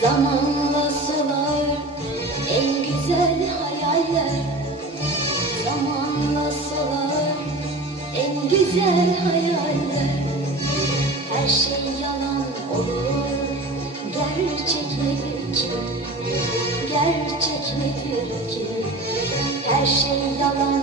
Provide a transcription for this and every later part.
Zamanla en güzel hayaller Zamanla en güzel hayaller Her şey yalan olur Gerçek nedir ki? Gerçek nedir ki? Her şey yalan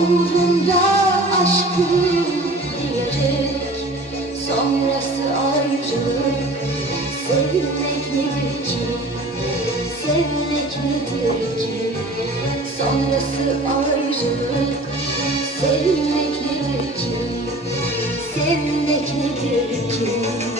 Uğrunda aşkım diyerek Sonrası ayrılık Sevmek nedir ki? Sevmek nedir ki? Sonrası ayrılık Sevmek nedir ki? Sevmek nedir ki?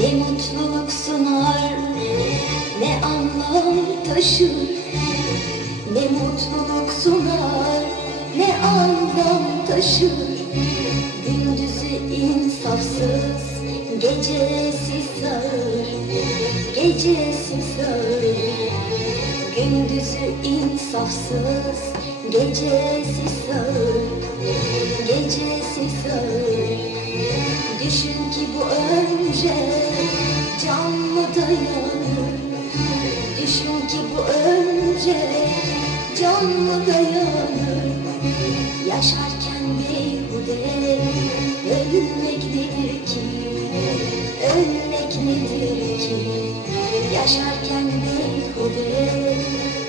Ne mutluluk sunar, ne anlam taşır. Ne mutluluk sunar, ne anlam taşır. Gündüzü insafsız, gecesi sağır. Gecesi sağır. Gündüzü insafsız, gecesi sağır. Gecesi sağır. Düşün ki bu önce Düşün ki bu önce canlı dayanır. Yaşarken beyhude ölmek nedir ki? Ölmek nedir ki? Yaşarken beyhude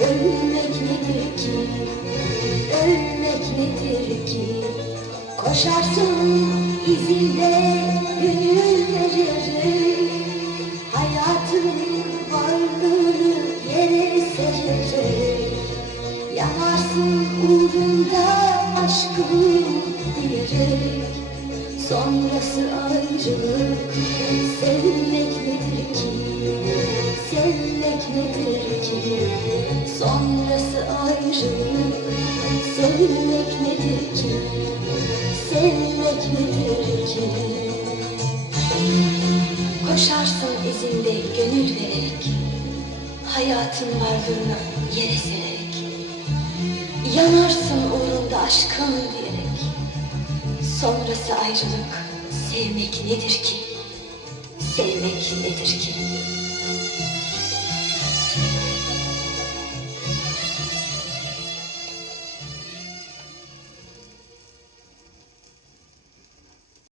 ölmek nedir ki? Ölmek nedir ki? Koşarsın izinde gönül vererek Sonrası ayrılık Sevmek nedir ki? Sevmek nedir ki? Sonrası ayrılık Sevmek nedir ki? Sevmek nedir ki? Koşarsın izinde gönül vererek Hayatın varlığını yere sererek Yanarsın uğrunda aşkım diyerek Sonrası ayrılık Sevmek nedir ki? Sevmek nedir ki?